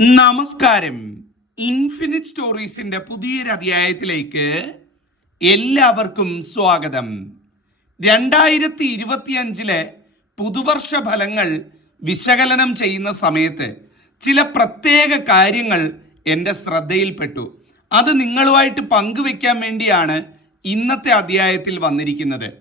നമസ്കാരം. ഇൻഫിനിറ്റ് സ്റ്റോറീസിന്റെ പുതിയൊരു അധ്യായത്തിലേക്ക് എല്ലാവർക്കും സ്വാഗതം. രണ്ടായിരത്തി ഇരുപത്തിയഞ്ചിലെ പുതുവർഷ ഫലങ്ങൾ വിശകലനം ചെയ്യുന്ന സമയത്ത് ചില പ്രത്യേക കാര്യങ്ങൾ എന്റെ ശ്രദ്ധയിൽപ്പെട്ടു. അത് നിങ്ങളുമായിട്ട് പങ്കുവെക്കാൻ വേണ്ടിയാണ് ഇന്നത്തെ അധ്യായത്തിൽ വന്നിരിക്കുന്നത്.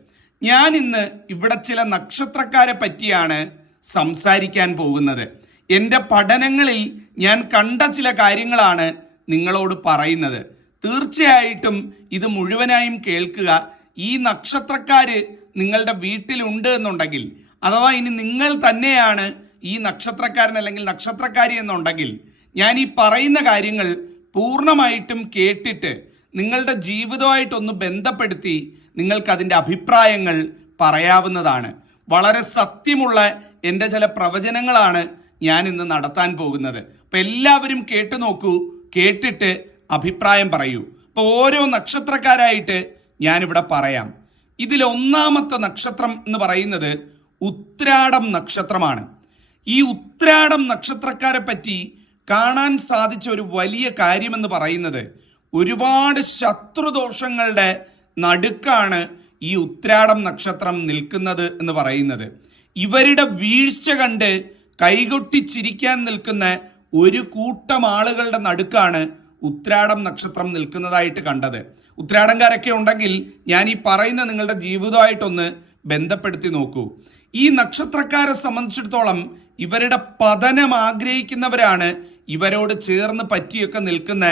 ഞാൻ ഇന്ന് ഇവിടെ ചില നക്ഷത്രക്കാരെ പറ്റിയാണ് സംസാരിക്കാൻ പോകുന്നത്. എന്റെ പഠനങ്ങളിൽ ഞാൻ കണ്ട ചില കാര്യങ്ങളാണ് നിങ്ങളോട് പറയുന്നത്. തീർച്ചയായിട്ടും ഇത് മുഴുവനായും കേൾക്കുക. ഈ നക്ഷത്രക്കാര് നിങ്ങളുടെ വീട്ടിലുണ്ട് എന്നുണ്ടെങ്കിൽ അഥവാ ഇനി നിങ്ങൾ തന്നെയാണ് ഈ നക്ഷത്രക്കാരൻ അല്ലെങ്കിൽ നക്ഷത്രക്കാരി എന്നുണ്ടെങ്കിൽ ഞാൻ ഈ പറയുന്ന കാര്യങ്ങൾ പൂർണമായിട്ടും കേട്ടിട്ട് നിങ്ങളുടെ ജീവിതമായിട്ടൊന്ന് ബന്ധപ്പെടുത്തി നിങ്ങൾക്ക് അതിന്റെ അഭിപ്രായങ്ങൾ പറയാവുന്നതാണ്. വളരെ സത്യമുള്ള എന്റെ ചില പ്രവചനങ്ങളാണ് ഞാൻ ഇന്ന് നടത്താൻ പോകുന്നത്. അപ്പൊ എല്ലാവരും കേട്ടു നോക്കൂ കേട്ടിട്ട് അഭിപ്രായം പറയൂ. അപ്പൊ ഓരോ നക്ഷത്രക്കാരായിട്ട് ഞാനിവിടെ പറയാം. ഇതിൽ ഒന്നാമത്തെ നക്ഷത്രം എന്ന് പറയുന്നത് ഉത്രാടം നക്ഷത്രമാണ്. ഈ ഉത്രാടം നക്ഷത്രക്കാരെ പറ്റി കാണാൻ സാധിച്ച ഒരു വലിയ കാര്യമെന്ന് പറയുന്നത് ഒരുപാട് ശത്രുദോഷങ്ങളുടെ നടുക്കാണ് ഈ ഉത്രാടം നക്ഷത്രം നിൽക്കുന്നത് എന്ന് പറയുന്നത്. ഇവരുടെ വീഴ്ച കണ്ട് കൈകൊട്ടി ചിരിക്കാൻ നിൽക്കുന്ന ഒരു കൂട്ടം ആളുകളുടെ നടുക്കാണ് ഉത്രാടം നക്ഷത്രം നിൽക്കുന്നതായിട്ട് കണ്ടത്. ഉത്രാടംകാരൊക്കെ ഉണ്ടെങ്കിൽ ഞാൻ ഈ പറയുന്ന നിങ്ങളുടെ ജീവിതമായിട്ടൊന്ന് ബന്ധപ്പെടുത്തി നോക്കൂ. ഈ നക്ഷത്രക്കാരെ സംബന്ധിച്ചിടത്തോളം ഇവരുടെ പതനം ആഗ്രഹിക്കുന്നവരാണ് ഇവരോട് ചേർന്ന് പറ്റിയൊക്കെ നിൽക്കുന്ന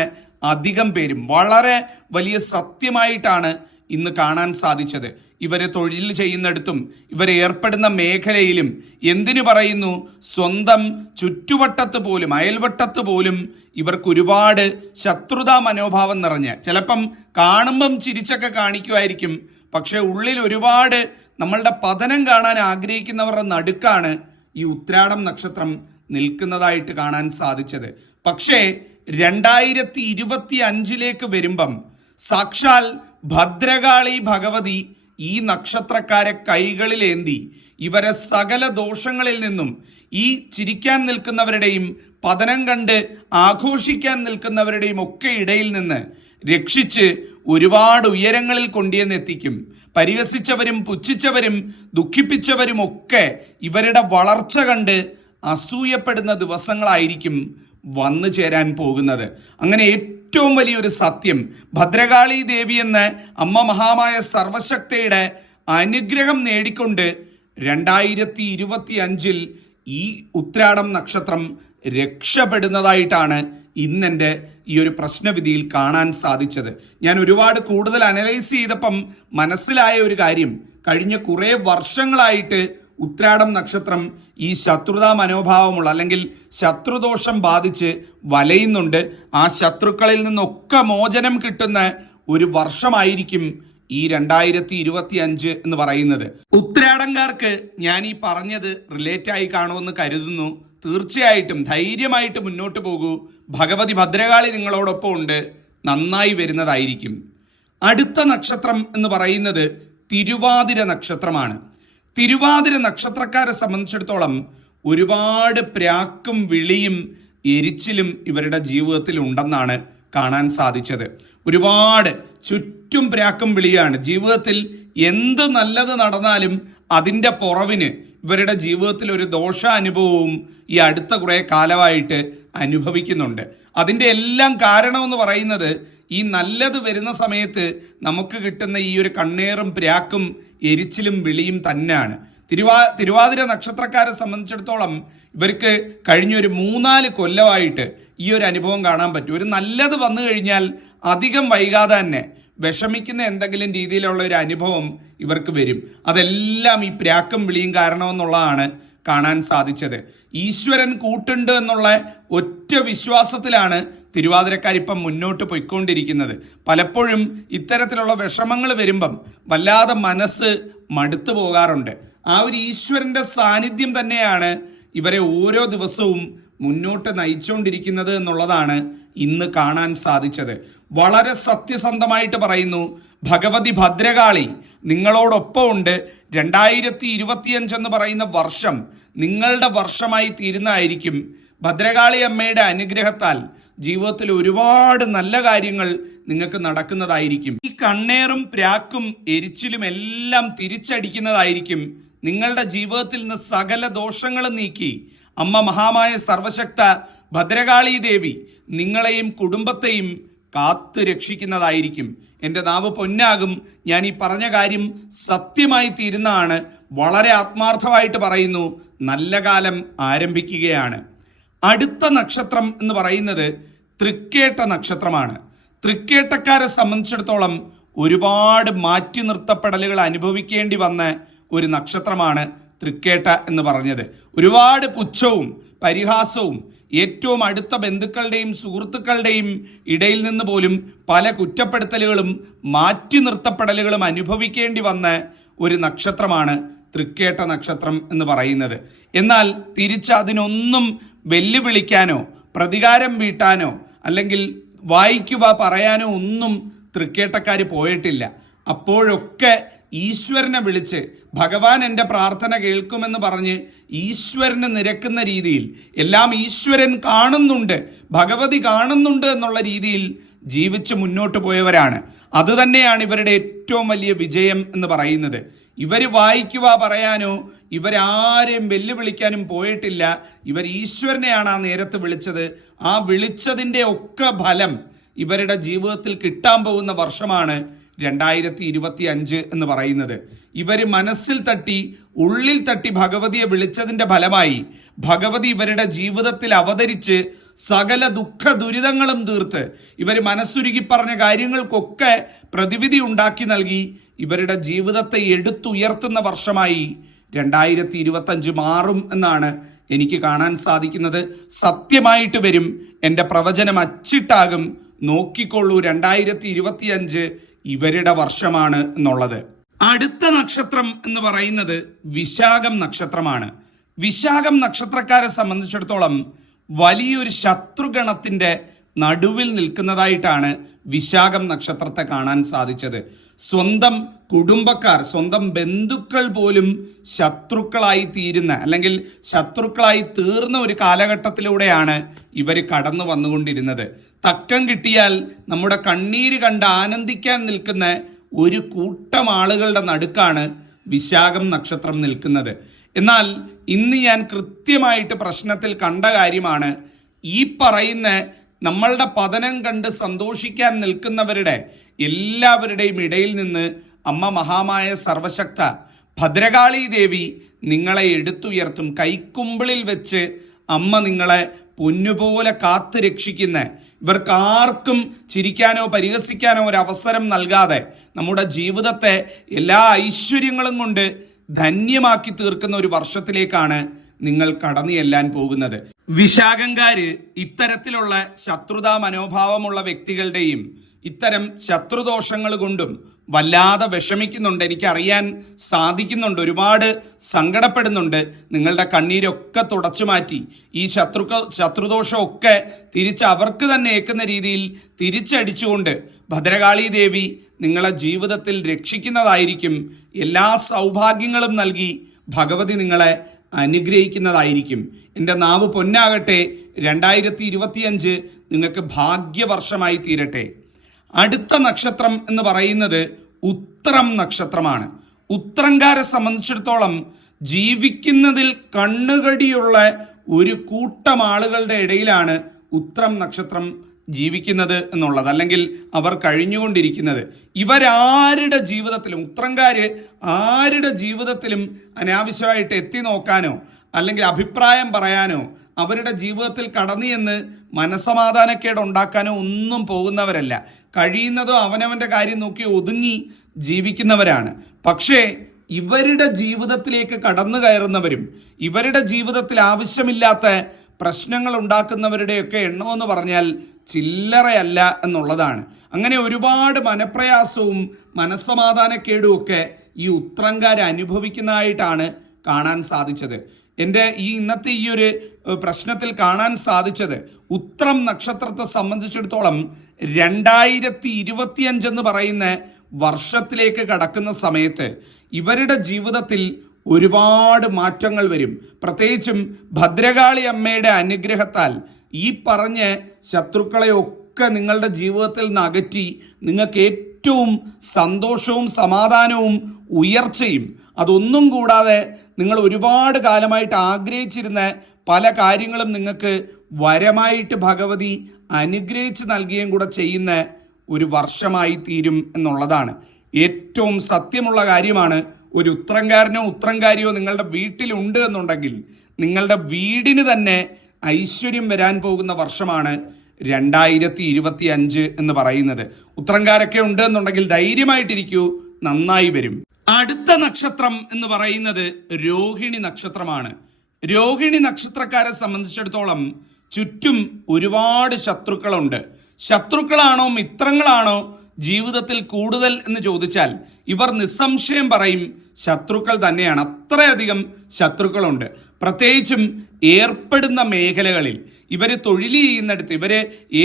അധികം പേരും. വളരെ വലിയ സത്യമായിട്ടാണ് ഇന്ന് കാണാൻ സാധിച്ചത്. ഇവരെ തൊഴിൽ ചെയ്യുന്നിടത്തും ഇവരെ ഏർപ്പെടുന്ന മേഖലയിലും എന്തിനു പറയുന്നു? സ്വന്തം ചുറ്റുവട്ടത്ത് പോലും അയൽവട്ടത്ത് പോലും ഇവർക്ക് ഒരുപാട് ശത്രുതാ മനോഭാവം നിറഞ്ഞ്. ചിലപ്പം കാണുമ്പം ചിരിച്ചൊക്കെ കാണിക്കുമായിരിക്കും. പക്ഷെ ഉള്ളിൽ ഒരുപാട് നമ്മളുടെ പതനം കാണാൻ ആഗ്രഹിക്കുന്നവരുടെ നടുക്കാണ് ഈ ഉത്രാടം നക്ഷത്രം നിൽക്കുന്നതായിട്ട് കാണാൻ സാധിച്ചത്. പക്ഷേ രണ്ടായിരത്തി ഇരുപത്തി അഞ്ചിലേക്ക് വരുമ്പം സാക്ഷാൽ ഭദ്രകാളി ഭഗവതി ഈ നക്ഷത്രക്കാരെ കൈകളിലേന്തി ഇവരെ സകല ദോഷങ്ങളിൽ നിന്നും ഈ ചിരിക്കാൻ നിൽക്കുന്നവരുടെയും പതനം കണ്ട് ആഘോഷിക്കാൻ നിൽക്കുന്നവരുടെയും ഒക്കെ ഇടയിൽ നിന്ന് രക്ഷിച്ച് ഒരുപാട് ഉയരങ്ങളിൽ കൊണ്ടുവന്നെത്തിക്കും പരിഹസിച്ചവരും പുച്ഛിച്ചവരും ദുഃഖിപ്പിച്ചവരും ഒക്കെ ഇവരുടെ വളർച്ച കണ്ട് അസൂയപ്പെടുന്ന ദിവസങ്ങളായിരിക്കും വന്നു ചേരാൻ പോകുന്നത്. അങ്ങനെ ഏറ്റവും വലിയൊരു സത്യം. ഭദ്രകാളി ദേവി എന്ന് അമ്മ മഹാമായ സർവശക്തിയുടെ അനുഗ്രഹം നേടിക്കൊണ്ട് രണ്ടായിരത്തി ഇരുപത്തി അഞ്ചിൽ ഈ ഉത്രാടം നക്ഷത്രം രക്ഷപ്പെടുന്നതായിട്ടാണ് ഇന്നെന്റെ ഈ ഒരു പ്രശ്നവിധിയിൽ കാണാൻ സാധിച്ചത്. ഞാൻ ഒരുപാട് കൂടുതൽ അനലൈസ് ചെയ്തപ്പം മനസ്സിലായ ഒരു കാര്യം. കഴിഞ്ഞ കുറേ വർഷങ്ങളായിട്ട് ഉത്രാടം നക്ഷത്രം ഈ ശത്രുതാ മനോഭാവമുള്ള അല്ലെങ്കിൽ ശത്രുദോഷം ബാധിച്ച് വലയുന്നുണ്ട്. ആ ശത്രുക്കളിൽ നിന്നൊക്കെ മോചനം കിട്ടുന്ന ഒരു വർഷമായിരിക്കും ഈ രണ്ടായിരത്തി ഇരുപത്തി അഞ്ച് എന്ന് പറയുന്നത്. ഉത്രാടംകാർക്ക് ഞാൻ ഈ പറഞ്ഞത് റിലേറ്റ് ആയി കാണുമെന്ന് കരുതുന്നു. തീർച്ചയായിട്ടും ധൈര്യമായിട്ട് മുന്നോട്ട് പോകൂ. ഭഗവതി ഭദ്രകാളി നിങ്ങളോടൊപ്പം ഉണ്ട്. നന്നായി വരുന്നതായിരിക്കും. അടുത്ത നക്ഷത്രം എന്ന് പറയുന്നത് തിരുവാതിര നക്ഷത്രമാണ്. തിരുവാതിര നക്ഷത്രക്കാരെ സംബന്ധിച്ചിടത്തോളം ഒരുപാട് പ്രാക്കും വിളിയും എരിച്ചിലും ഇവരുടെ ജീവിതത്തിൽ ഉണ്ടെന്നാണ് കാണാൻ സാധിച്ചത്. ഒരുപാട് ചുറ്റും പ്രാക്കും വിളിയാണ്. ജീവിതത്തിൽ എന്ത് നല്ലത് നടന്നാലും അതിന്റെ പുറവിന് ഇവരുടെ ജീവിതത്തിൽ ഒരു ദോഷാനുഭവവും ഈ അടുത്ത കുറേ കാലമായിട്ട് അനുഭവിക്കുന്നുണ്ട്. അതിന്റെ എല്ലാം കാരണമെന്ന് പറയുന്നത് ഈ നല്ലത് വരുന്ന സമയത്ത് നമുക്ക് കിട്ടുന്ന ഈ ഒരു കണ്ണേറും പ്രാക്കും എരിച്ചിലും വിളിയും തന്നെയാണ്. തിരുവാ തിരുവാതിര നക്ഷത്രക്കാരെ സംബന്ധിച്ചിടത്തോളം ഇവർക്ക് കഴിഞ്ഞ ഒരു മൂന്നാൽ കൊല്ലമായിട്ട് ഈ ഒരു അനുഭവം കാണാൻ പറ്റും. ഒരു നല്ലത് വന്നു കഴിഞ്ഞാൽ അധികം വൈകാതെ തന്നെ വിഷമിക്കുന്ന എന്തെങ്കിലും രീതിയിലുള്ള ഒരു അനുഭവം ഇവർക്ക് വരും. അതെല്ലാം ഈ പ്രാക്കും വിളിയും കാരണമെന്നുള്ളതാണ് കാണാൻ സാധിച്ചത്. ഈശ്വരൻ കൂട്ടുണ്ട് എന്നുള്ള ഒറ്റ വിശ്വാസത്തിലാണ് തിരുവാതിരക്കാർ ഇപ്പം മുന്നോട്ട് പോയിക്കൊണ്ടിരിക്കുന്നത്. പലപ്പോഴും ഇത്തരത്തിലുള്ള വിഷമങ്ങൾ വരുമ്പം വല്ലാതെ മനസ്സ് മടുത്തു പോകാറുണ്ട്. ആ ഒരു ഈശ്വരന്റെ സാന്നിധ്യം തന്നെയാണ് ഇവരെ ഓരോ ദിവസവും മുന്നോട്ട് നയിച്ചുകൊണ്ടിരിക്കുന്നത് എന്നുള്ളതാണ് ഇന്ന് കാണാൻ സാധിച്ചത്. വളരെ സത്യസന്ധമായിട്ട് പറയുന്നു. ഭഗവതി ഭദ്രകാളി നിങ്ങളോടൊപ്പം ഉണ്ട് രണ്ടായിരത്തി ഇരുപത്തിയഞ്ച് എന്ന് പറയുന്ന വർഷം നിങ്ങളുടെ വർഷമായി തീരുന്നതായിരിക്കും. ഭദ്രകാളി അമ്മയുടെ അനുഗ്രഹത്താൽ ജീവിതത്തിൽ ഒരുപാട് നല്ല കാര്യങ്ങൾ നിങ്ങൾക്ക് നടക്കുന്നതായിരിക്കും. ഈ കണ്ണേറും പ്രാക്കും എരിച്ചിലും എല്ലാം തിരിച്ചടിക്കുന്നതായിരിക്കും. നിങ്ങളുടെ ജീവിതത്തിൽ നിന്ന് സകല ദോഷങ്ങളും നീക്കി. അമ്മ മഹാമായ സർവശക്ത ഭദ്രകാളി ദേവി നിങ്ങളെയും കുടുംബത്തെയും കാത്തു രക്ഷിക്കുന്നതായിരിക്കും. എന്റെ നാവ് പൊന്നാകും. ഞാൻ ഈ പറഞ്ഞ കാര്യം സത്യമായി തീരുന്നതാണ്. വളരെ ആത്മാർത്ഥമായിട്ട് പറയുന്നു. നല്ല കാലം ആരംഭിക്കുകയാണ്. അടുത്ത നക്ഷത്രം എന്ന് പറയുന്നത് തൃക്കേട്ട നക്ഷത്രമാണ്. തൃക്കേട്ടക്കാരെ സംബന്ധിച്ചിടത്തോളം ഒരുപാട് മാറ്റി നിർത്തപ്പെടലുകൾ അനുഭവിക്കേണ്ടി വന്ന ഒരു നക്ഷത്രമാണ് തൃക്കേട്ട എന്ന് പറഞ്ഞത്. ഒരുപാട് പുച്ഛവും പരിഹാസവും ഏറ്റവും അടുത്ത ബന്ധുക്കളുടെയും സുഹൃത്തുക്കളുടെയും ഇടയിൽ നിന്ന് പോലും പല കുറ്റപ്പെടുത്തലുകളും മാറ്റി നിർത്തപ്പെടലുകളും അനുഭവിക്കേണ്ടി വന്ന ഒരു നക്ഷത്രമാണ് തൃക്കേട്ട നക്ഷത്രം എന്ന് പറയുന്നത്. എന്നാൽ തിരിച്ച് അതിനൊന്നും വെല്ലുവിളിക്കാനോ പ്രതികാരം വീട്ടാനോ അല്ലെങ്കിൽ വായിക്കുക പറയാനോ ഒന്നും തൃക്കേട്ടക്കാർ പോയിട്ടില്ല. അപ്പോഴൊക്കെ ഈശ്വരനെ വിളിച്ച് ഭഗവാൻ എന്റെ പ്രാർത്ഥന കേൾക്കുമെന്ന് പറഞ്ഞ് ഈശ്വരന് നിരക്കുന്ന രീതിയിൽ എല്ലാം ഈശ്വരൻ കാണുന്നുണ്ട് ഭഗവതി കാണുന്നുണ്ട് എന്നുള്ള രീതിയിൽ ജീവിച്ച് മുന്നോട്ട് പോയവരാണ്. അതുതന്നെയാണ് ഇവരുടെ ഏറ്റവും വലിയ വിജയം എന്ന് പറയുന്നത്. ഇവർ വായിക്കുക പറയാനോ ഇവരാരെയും വെല്ലുവിളിക്കാനും പോയിട്ടില്ല. ഇവർ ഈശ്വരനെയാണ് ആ നേരത്ത് വിളിച്ചത്. ആ വിളിച്ചതിന്റെ ഒക്കെ ഫലം ഇവരുടെ ജീവിതത്തിൽ കിട്ടാൻ പോകുന്ന വർഷമാണ്. രണ്ടായിരത്തി ഇരുപത്തി അഞ്ച് എന്ന് പറയുന്നത്. ഇവർ മനസ്സിൽ തട്ടി ഉള്ളിൽ തട്ടി ഭഗവതിയെ വിളിച്ചതിന്റെ ഫലമായി ഭഗവതി ഇവരുടെ ജീവിതത്തിൽ അവതരിച്ച് സകല ദുഃഖ ദുരിതങ്ങളും തീർത്ത് ഇവർ മനസ്സുരുകി പറഞ്ഞ കാര്യങ്ങൾക്കൊക്കെ പ്രതിവിധി ഉണ്ടാക്കി നൽകി ഇവരുടെ ജീവിതത്തെ എടുത്തുയർത്തുന്ന വർഷമായി രണ്ടായിരത്തി ഇരുപത്തഞ്ച് മാറും എന്നാണ് എനിക്ക് കാണാൻ സാധിക്കുന്നത്. സത്യമായിട്ട് വരും. എന്റെ പ്രവചനം അച്ചിട്ടാകും. നോക്കിക്കൊള്ളൂ. രണ്ടായിരത്തി ഇരുപത്തിയഞ്ച് ഇവരുടെ വർഷമാണ് എന്നുള്ളത്. അടുത്ത നക്ഷത്രം എന്ന് പറയുന്നത് വിശാഖം നക്ഷത്രമാണ്. വിശാഖം നക്ഷത്രക്കാരെ സംബന്ധിച്ചിടത്തോളം വലിയൊരു ശത്രുഗണത്തിന്റെ നടുവിൽ നിൽക്കുന്നതായിട്ടാണ് വിശാഖം നക്ഷത്രത്തെ കാണാൻ സാധിച്ചത്. സ്വന്തം കുടുംബക്കാർ സ്വന്തം ബന്ധുക്കൾ പോലും ശത്രുക്കളായി തീരുന്ന അല്ലെങ്കിൽ ശത്രുക്കളായി തീർന്ന ഒരു കാലഘട്ടത്തിലൂടെയാണ് ഇവർ കടന്നു വന്നുകൊണ്ടിരുന്നത്. തക്കം കിട്ടിയാൽ നമ്മുടെ കണ്ണീര് കണ്ട് ആനന്ദിക്കാൻ നിൽക്കുന്ന ഒരു കൂട്ടം ആളുകളുടെ നടുക്കാണ് വിശാഖം നക്ഷത്രം നിൽക്കുന്നത്. എന്നാൽ ഇന്ന് ഞാൻ കൃത്യമായിട്ട് പ്രശ്നത്തിൽ കണ്ട കാര്യമാണ് ഈ പറയുന്ന നമ്മളുടെ പതനം കണ്ട് സന്തോഷിക്കാൻ നിൽക്കുന്നവരുടെ എല്ലാവരുടെയും ഇടയിൽ നിന്ന് അമ്മ മഹാമായ സർവശക്ത ഭദ്രകാളി ദേവി നിങ്ങളെ എടുത്തുയർത്തും. കൈക്കുമ്പിളിൽ വെച്ച് അമ്മ നിങ്ങളെ പൊന്നുപോലെ കാത്തു രക്ഷിക്കുന്ന ഇവർക്ക് ആർക്കും ചിരിക്കാനോ പരിഹസിക്കാനോ ഒരു അവസരം നൽകാതെ നമ്മുടെ ജീവിതത്തെ എല്ലാ ഐശ്വര്യങ്ങളും കൊണ്ട് ധന്യമാക്കി തീർക്കുന്ന ഒരു വർഷത്തിലേക്കാണ് നിങ്ങൾ കടന്നു ചെല്ലാൻ പോകുന്നത്. വിശാഖങ്കാര് ഇത്തരത്തിലുള്ള ശത്രുതാ മനോഭാവമുള്ള വ്യക്തികളുടെയും ഇത്തരം ശത്രുദോഷങ്ങൾ കൊണ്ടും വല്ലാതെ വിഷമിക്കുന്നുണ്ട്. എനിക്കറിയാൻ സാധിക്കുന്നുണ്ട്. ഒരുപാട് സങ്കടപ്പെടുന്നുണ്ട്. നിങ്ങളുടെ കണ്ണീരൊക്കെ തുടച്ചു മാറ്റി. ഈ ശത്രുക്ക ശത്രുദോഷമൊക്കെ തിരിച്ച് അവർക്ക് തന്നെ ഏക്കുന്ന രീതിയിൽ തിരിച്ചടിച്ചുകൊണ്ട് ഭദ്രകാളി ദേവി നിങ്ങളെ ജീവിതത്തിൽ രക്ഷിക്കുന്നതായിരിക്കും. എല്ലാ സൗഭാഗ്യങ്ങളും നൽകി ഭഗവതി നിങ്ങളെ അനുഗ്രഹിക്കുന്നതായിരിക്കും. എന്റെ നാവ് പൊന്നാകട്ടെ. രണ്ടായിരത്തി ഇരുപത്തിയഞ്ച് നിങ്ങൾക്ക് ഭാഗ്യവർഷമായി തീരട്ടെ. അടുത്ത നക്ഷത്രം എന്ന് പറയുന്നത് ഉത്തരം നക്ഷത്രമാണ്. ഉത്തരംകാരെ സംബന്ധിച്ചിടത്തോളം ജീവിക്കുന്നതിൽ കണ്ണുകടിയുള്ള ഒരു കൂട്ടം ആളുകളുടെ ഇടയിലാണ് ഉത്രം നക്ഷത്രം ജീവിക്കുന്നത് എന്നുള്ളത് അല്ലെങ്കിൽ അവർ കഴിഞ്ഞുകൊണ്ടിരിക്കുന്നത്. ഇവരാരുടെ ജീവിതത്തിലും ഉത്രങ്കാര് ആരുടെ ജീവിതത്തിലും അനാവശ്യമായിട്ട് എത്തി നോക്കാനോ അല്ലെങ്കിൽ അഭിപ്രായം പറയാനോ അവരുടെ ജീവിതത്തിൽ കടന്നു എന്ന് മനസമാധാനക്കേട് ഉണ്ടാക്കാനോ ഒന്നും പോകുന്നവരല്ല. കഴിയുന്നതോ അവനവന്റെ കാര്യം നോക്കി ഒതുങ്ങി ജീവിക്കുന്നവരാണ്. പക്ഷേ ഇവരുടെ ജീവിതത്തിലേക്ക് കടന്നു കയറുന്നവരും ഇവരുടെ ജീവിതത്തിൽ ആവശ്യമില്ലാത്ത പ്രശ്നങ്ങൾ ഉണ്ടാക്കുന്നവരുടെയൊക്കെ എണ്ണമെന്ന് പറഞ്ഞാൽ ചില്ലറയല്ല എന്നുള്ളതാണ്. അങ്ങനെ ഒരുപാട് മനപ്രയാസവും മനസ്സമാധാനക്കേടും ഒക്കെ ഈ ഉത്രങ്കാർ അനുഭവിക്കുന്നതായിട്ടാണ് കാണാൻ സാധിച്ചത്. എന്റെ ഈ ഇന്നത്തെ ഈ ഒരു പ്രശ്നത്തിൽ കാണാൻ സാധിച്ചത് ഉത്രം നക്ഷത്രത്തെ സംബന്ധിച്ചിടത്തോളം രണ്ടായിരത്തി ഇരുപത്തിയഞ്ചെന്ന് പറയുന്ന വർഷത്തിലേക്ക് കടക്കുന്ന സമയത്ത് ഇവരുടെ ജീവിതത്തിൽ ഒരുപാട് മാറ്റങ്ങൾ വരും. പ്രത്യേകിച്ചും ഭദ്രകാളി അമ്മയുടെ അനുഗ്രഹത്താൽ ഈ പറഞ്ഞ ശത്രുക്കളെ ഒക്കെ നിങ്ങളുടെ ജീവിതത്തിൽ നിന്ന് അകറ്റി നിങ്ങൾക്ക് ഏറ്റവും സന്തോഷവും സമാധാനവും ഉയർച്ചയും അതൊന്നും കൂടാതെ നിങ്ങൾ ഒരുപാട് കാലമായിട്ട് ആഗ്രഹിച്ചിരുന്ന പല കാര്യങ്ങളും നിങ്ങൾക്ക് വരമായിട്ട് ഭഗവതി അനുഗ്രഹിച്ച് നൽകുകയും കൂടെ ചെയ്യുന്ന ഒരു വർഷമായി തീരും എന്നുള്ളതാണ്. ഏറ്റവും സത്യമുള്ള കാര്യമാണ് ഒരു ഉത്രംകാരനോ ഉത്രംകാരിയോ നിങ്ങളുടെ വീട്ടിലുണ്ട് എന്നുണ്ടെങ്കിൽ നിങ്ങളുടെ വീടിന് തന്നെ ഐശ്വര്യം വരാൻ പോകുന്ന വർഷമാണ് രണ്ടായിരത്തി ഇരുപത്തി അഞ്ച് എന്ന് പറയുന്നത്. ഉത്രംകാരൊക്കെ ഉണ്ട് എന്നുണ്ടെങ്കിൽ ധൈര്യമായിട്ടിരിക്കൂ നന്നായി വരും. അടുത്ത നക്ഷത്രം എന്ന് പറയുന്നത് രോഹിണി നക്ഷത്രമാണ്. രോഹിണി നക്ഷത്രക്കാരെ സംബന്ധിച്ചിടത്തോളം ചുറ്റും ഒരുപാട് ശത്രുക്കളുണ്ട്. ശത്രുക്കളാണോ മിത്രങ്ങളാണോ ജീവിതത്തിൽ കൂടുതൽ എന്ന് ചോദിച്ചാൽ ഇവർ നിസ്സംശയം പറയും ശത്രുക്കൾ തന്നെയാണ്. അത്രയധികം ശത്രുക്കളുണ്ട്. പ്രത്യേകിച്ചും ഏർപ്പെടുന്ന മേഖലകളിൽ. ഇവർ തൊഴിൽ ചെയ്യുന്നിടത്ത് ഇവർ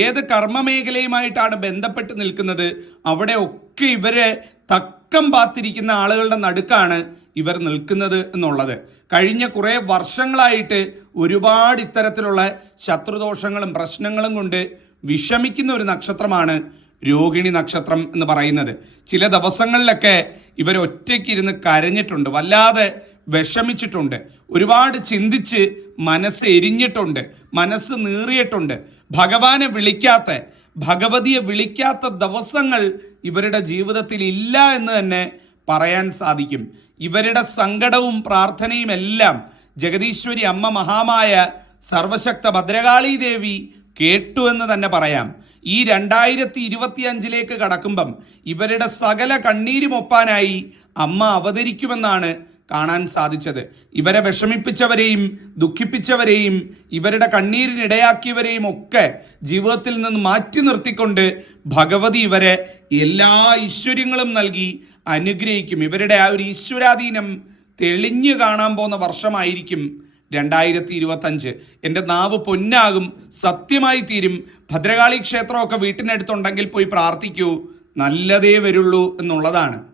ഏത് കർമ്മ മേഖലയുമായിട്ടാണ് ബന്ധപ്പെട്ട് നിൽക്കുന്നത് അവിടെ ഒക്കെ ഇവരെ തക്കം പാത്തിരിക്കുന്ന ആളുകളുടെ നടുക്കാണ് ഇവർ നിൽക്കുന്നത് എന്നുള്ളത്. കഴിഞ്ഞ കുറേ വർഷങ്ങളായിട്ട് ഒരുപാട് ഇത്തരത്തിലുള്ള ശത്രുദോഷങ്ങളും പ്രശ്നങ്ങളും കൊണ്ട് വിഷമിക്കുന്ന ഒരു നക്ഷത്രമാണ് രോഹിണി നക്ഷത്രം എന്ന് പറയുന്നത്. ചില ദിവസങ്ങളിലൊക്കെ ഇവർ ഒറ്റയ്ക്കിരുന്ന് കരഞ്ഞിട്ടുണ്ട് വല്ലാതെ വിഷമിച്ചിട്ടുണ്ട്. ഒരുപാട് ചിന്തിച്ച് മനസ്സ് എരിഞ്ഞിട്ടുണ്ട് മനസ്സ് നീറിയിട്ടുണ്ട്. ഭഗവാനെ വിളിക്കാത്ത ഭഗവതിയെ വിളിക്കാത്ത ദിവസങ്ങൾ ഇവരുടെ ജീവിതത്തിൽ ഇല്ല എന്ന് തന്നെ പറയാൻ സാധിക്കും. ഇവരുടെ സങ്കടവും പ്രാർത്ഥനയും എല്ലാം ജഗദീശ്വരി അമ്മ മഹാമായ സർവശക്ത ഭദ്രകാളി ദേവി കേട്ടു എന്ന് തന്നെ പറയാം. ഈ രണ്ടായിരത്തി ഇരുപത്തി അഞ്ചിലേക്ക് കടക്കുമ്പം ഇവരുടെ സകല കണ്ണീരും ഒപ്പാനായി അമ്മ അവതരിക്കുമെന്നാണ് കാണാൻ സാധിച്ചത്. ഇവരെ വിഷമിപ്പിച്ചവരെയും ദുഃഖിപ്പിച്ചവരെയും ഇവരുടെ കണ്ണീരിനിടയാക്കിയവരെയും ഒക്കെ ജീവിതത്തിൽ നിന്ന് മാറ്റി നിർത്തിക്കൊണ്ട് ഭഗവതി ഇവരെ എല്ലാ ഐശ്വര്യങ്ങളും നൽകി അനുഗ്രഹിക്കും. ഇവരുടെ ആ ഒരു ഈശ്വരാധീനം തെളിഞ്ഞു കാണാൻ പോകുന്ന വർഷമായിരിക്കും രണ്ടായിരത്തി ഇരുപത്തഞ്ച് എന്റെ നാവ് പൊന്നാകും സത്യമായി തീരും. ഭദ്രകാളി ക്ഷേത്രമൊക്കെ വീട്ടിനടുത്തുണ്ടെങ്കിൽ പോയി പ്രാർത്ഥിക്കൂ. നല്ലതേ വരുള്ളൂ എന്നുള്ളതാണ്.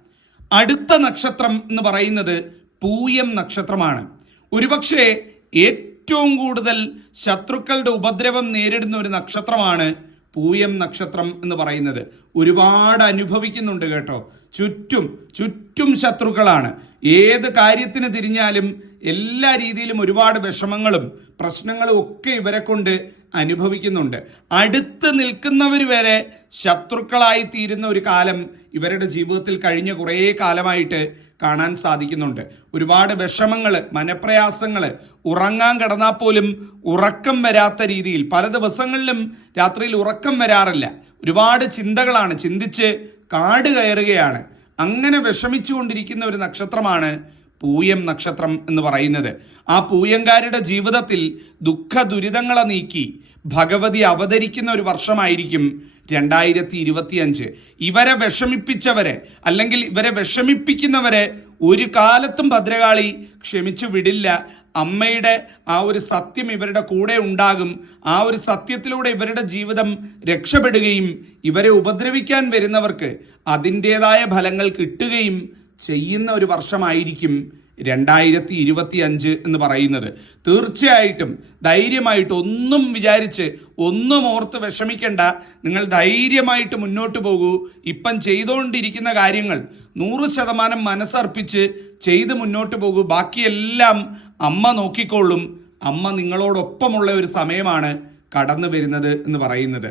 അടുത്ത നക്ഷത്രം എന്ന് പറയുന്നത് പൂയം നക്ഷത്രമാണ്. ഒരുപക്ഷെ ഏറ്റവും കൂടുതൽ ശത്രുക്കളുടെ ഉപദ്രവം നേരിടുന്ന ഒരു നക്ഷത്രമാണ് പൂയം നക്ഷത്രം എന്ന് പറയുന്നത്. ഒരുപാട് അനുഭവിക്കുന്നുണ്ട് കേട്ടോ. ചുറ്റും ചുറ്റും ശത്രുക്കളാണ്. ഏത് കാര്യത്തിന് തിരിഞ്ഞാലും എല്ലാ രീതിയിലും ഒരുപാട് വിഷമങ്ങളും പ്രശ്നങ്ങളും ഒക്കെ ഇവരെ കൊണ്ട് അനുഭവിക്കുന്നുണ്ട്. അടുത്ത് നിൽക്കുന്നവർ വരെ ശത്രുക്കളായി തീരുന്ന ഒരു കാലം ഇവരുടെ ജീവിതത്തിൽ കഴിഞ്ഞ കുറേ കാലമായിട്ട് കാണാൻ സാധിക്കുന്നുണ്ട്. ഒരുപാട് വിഷമങ്ങൾ മനപ്രയാസങ്ങൾ ഉറങ്ങാൻ കിടന്നാൽ പോലും ഉറക്കം വരാത്ത രീതിയിൽ പല ദിവസങ്ങളിലും രാത്രിയിൽ ഉറക്കം വരാറില്ല. ഒരുപാട് ചിന്തകളാണ് ചിന്തിച്ച് കാട് കയറുകയാണ്. അങ്ങനെ വിഷമിച്ചുകൊണ്ടിരിക്കുന്ന ഒരു നക്ഷത്രമാണ് പൂയം നക്ഷത്രം എന്ന് പറയുന്നത്. ആ പൂയങ്കാരുടെ ജീവിതത്തിൽ ദുഃഖ ദുരിതങ്ങളെ നീക്കി ഭഗവതി അവതരിക്കുന്ന ഒരു വർഷമായിരിക്കും രണ്ടായിരത്തി ഇരുപത്തിയഞ്ച് ഇവരെ വിഷമിപ്പിച്ചവരെ അല്ലെങ്കിൽ ഇവരെ വിഷമിപ്പിക്കുന്നവരെ ഒരു കാലത്തും ഭദ്രകാളി ക്ഷമിച്ചു വിടില്ല. അമ്മയുടെ ആ ഒരു സത്യം ഇവരുടെ കൂടെ ഉണ്ടാകും. ആ ഒരു സത്യത്തിലൂടെ ഇവരുടെ ജീവിതം രക്ഷപ്പെടുകയും ഇവരെ ഉപദ്രവിക്കാൻ വരുന്നവർക്ക് അതിന്റെതായ ഫലങ്ങൾ കിട്ടുകയും ചെയ്യുന്ന ഒരു വർഷമായിരിക്കും രണ്ടായിരത്തി ഇരുപത്തി അഞ്ച് എന്ന് പറയുന്നത്. തീർച്ചയായിട്ടും ധൈര്യമായിട്ട് ഒന്നും വിചാരിച്ച് ഒന്നും ഓർത്ത് വിഷമിക്കേണ്ട. നിങ്ങൾ ധൈര്യമായിട്ട് മുന്നോട്ട് പോകൂ. ഇപ്പം ചെയ്തുകൊണ്ടിരിക്കുന്ന കാര്യങ്ങൾ നൂറ് ശതമാനം മനസ്സർപ്പിച്ച് ചെയ്ത് മുന്നോട്ട് പോകൂ. ബാക്കിയെല്ലാം അമ്മ നോക്കിക്കോളും അമ്മ നിങ്ങളോടൊപ്പമുള്ള ഒരു സമയമാണ് കടന്നു വരുന്നത് എന്ന് പറയുന്നത്.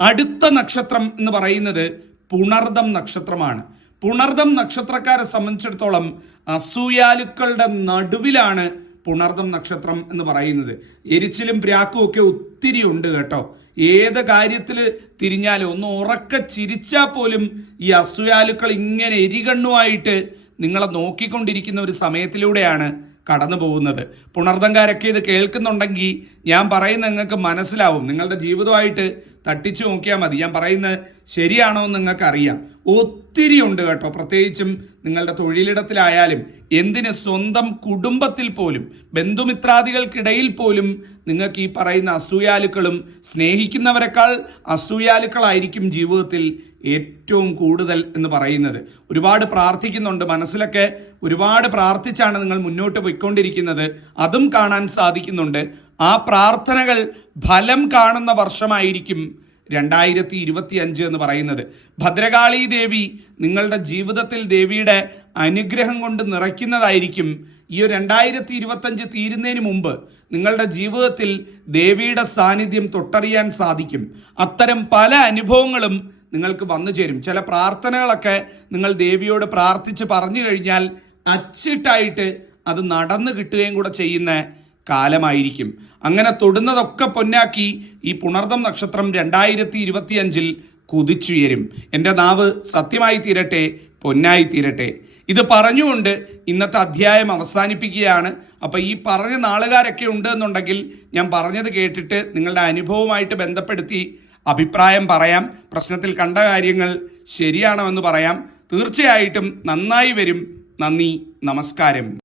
അടുത്ത നക്ഷത്രം എന്ന് പറയുന്നത് പുണർദം നക്ഷത്രമാണ്. പുണർദം നക്ഷത്രക്കാരെ സംബന്ധിച്ചിടത്തോളം അസൂയാലുക്കളുടെ നടുവിലാണ് പുണർദം നക്ഷത്രം എന്ന് പറയുന്നത്. എരിച്ചിലും പ്രാക്കും ഒക്കെ ഒത്തിരി ഉണ്ട് കേട്ടോ. ഏത് കാര്യത്തിൽ തിരിഞ്ഞാലും ഒന്ന് ഉറക്ക ചിരിച്ചാൽ പോലും ഈ അസൂയാലുക്കൾ ഇങ്ങനെ എരികണ്ണുമായിട്ട് നിങ്ങളെ നോക്കിക്കൊണ്ടിരിക്കുന്ന ഒരു സമയത്തിലൂടെയാണ് കടന്നു പോകുന്നത്. പുണർദങ്കാരൊക്കെ ഇത് കേൾക്കുന്നുണ്ടെങ്കിൽ ഞാൻ പറയുന്ന നിങ്ങൾക്ക് മനസ്സിലാവും. നിങ്ങളുടെ ജീവിതമായിട്ട് തട്ടിച്ചു നോക്കിയാൽ മതി. ഞാൻ പറയുന്നത് ശരിയാണോ എന്ന് നിങ്ങൾക്ക് അറിയാം ഒത്തിരി ഉണ്ട് കേട്ടോ. പ്രത്യേകിച്ചും നിങ്ങളുടെ തൊഴിലിടത്തിലായാലും എന്തിന് സ്വന്തം കുടുംബത്തിൽ പോലും ബന്ധുമിത്രാദികൾക്കിടയിൽ പോലും നിങ്ങൾക്ക് ഈ പറയുന്ന അസൂയാലുക്കളും സ്നേഹിക്കുന്നവരെക്കാൾ അസൂയാലുക്കളായിരിക്കും ജീവിതത്തിൽ ഏറ്റവും കൂടുതൽ എന്ന് പറയുന്നത്. ഒരുപാട് പ്രാർത്ഥിക്കുന്നുണ്ട്. മനസ്സിലൊക്കെ ഒരുപാട് പ്രാർത്ഥിച്ചാണ് നിങ്ങൾ മുന്നോട്ട് പോയിക്കൊണ്ടിരിക്കുന്നത്. അതും കാണാൻ സാധിക്കുന്നുണ്ട്. ആ പ്രാർത്ഥനകൾ ഫലം കാണുന്ന വർഷമായിരിക്കും രണ്ടായിരത്തി ഇരുപത്തി അഞ്ച് എന്ന് പറയുന്നത്. ഭദ്രകാളി ദേവി നിങ്ങളുടെ ജീവിതത്തിൽ ദേവിയുടെ അനുഗ്രഹം കൊണ്ട് നിറയ്ക്കുന്നതായിരിക്കും. ഈ ഒരു രണ്ടായിരത്തി ഇരുപത്തഞ്ച് തീരുന്നതിന് മുമ്പ് നിങ്ങളുടെ ജീവിതത്തിൽ ദേവിയുടെ സാന്നിധ്യം തൊട്ടറിയാൻ സാധിക്കും. അത്തരം പല അനുഭവങ്ങളും നിങ്ങൾക്ക് വന്നു ചേരും. ചില പ്രാർത്ഥനകളൊക്കെ നിങ്ങൾ ദേവിയോട് പ്രാർത്ഥിച്ച് പറഞ്ഞു കഴിഞ്ഞാൽ അച്ചിട്ടായിട്ട് അത് നടന്നു കിട്ടുകയും കൂടെ ചെയ്യുന്ന കാലമായിരിക്കും. അങ്ങനെ തൊടുന്നതൊക്കെ പൊന്നാക്കി ഈ പുണർദം നക്ഷത്രം രണ്ടായിരത്തി ഇരുപത്തിയഞ്ചിൽ കുതിച്ചുയരും. എന്റെ നാവ് സത്യമായി തീരട്ടെ പൊന്നായി തീരട്ടെ. ഇത് പറഞ്ഞുകൊണ്ട് ഇന്നത്തെ അധ്യായം അവസാനിപ്പിക്കുകയാണ്. അപ്പോൾ ഈ പറഞ്ഞ നാളുകാരൊക്കെ ഉണ്ട് എന്നുണ്ടെങ്കിൽ ഞാൻ പറഞ്ഞത് കേട്ടിട്ട് നിങ്ങളുടെ അനുഭവമായിട്ട് ബന്ധപ്പെടുത്തി അഭിപ്രായം പറയാം. പ്രശ്നത്തിൽ കണ്ട കാര്യങ്ങൾ ശരിയാണോ എന്ന് പറയാം. തീർച്ചയായിട്ടും നന്നായി വരും. നന്ദി. നമസ്കാരം.